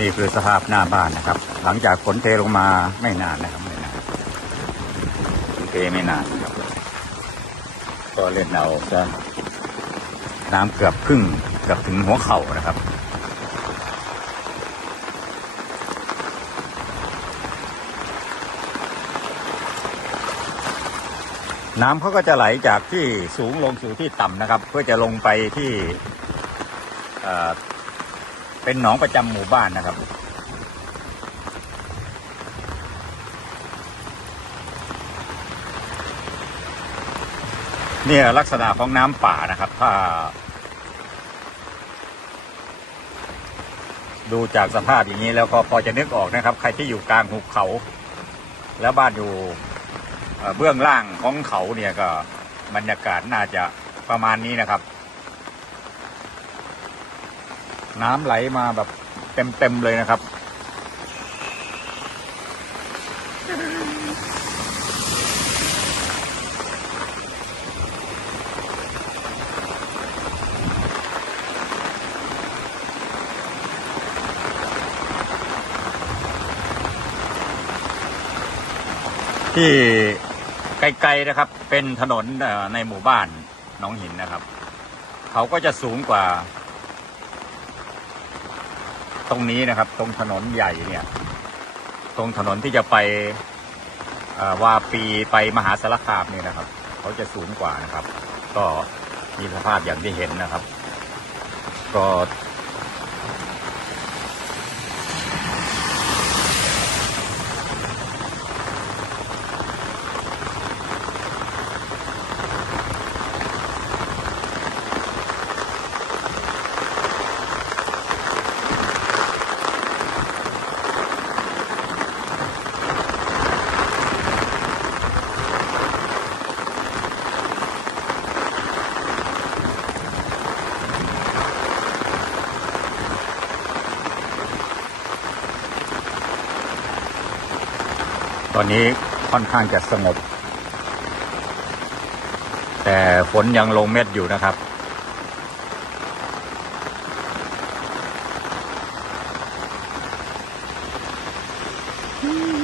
นี่คือสภาพหน้าบ้านนะครับ หลังจากฝนเทลงมาไม่นานนะครับไม่นานเทไม่นานครับ ก็เล่นเอาจะน้ำเกือบครึ่งเกือบถึงหัวเข่านะครับน้ำเขาก็จะไหลจากที่สูงลงสู่ที่ต่ำนะครับ เพื่อจะลงไปที่ เป็นหนองประจำหมู่บ้านนะครับ เนี่ยลักษณะของน้ำป่านะครับ ถ้า ดูจากสภาพอย่างนี้แล้วก็พอจะนึกออกนะครับ ใครที่อยู่กลางหุบเขา แล้วบ้านอยู่เบื้องล่างของเขาเนี่ยก็บรรยากาศน่าจะประมาณนี้นะครับ น้ำไหลมาแบบเต็มๆเลยนะครับ ที่ไกลๆนะครับ เป็นถนนในหมู่บ้านหนองหินนะครับ เขาก็จะสูงกว่า รงนี้นะครับ ตรงถนนใหญ่เนี่ย ตรงถนนที่จะไปว่าปีไปมหาสารคามเนี่ยนะครับ เขาจะสูงกว่านะครับ ก็มีสภาพอย่างที่เห็นนะครับ ก็ ตอนนี้ค่อนข้างจะสงบ แต่ฝนยังลงเม็ดอยู่นะครับ อืม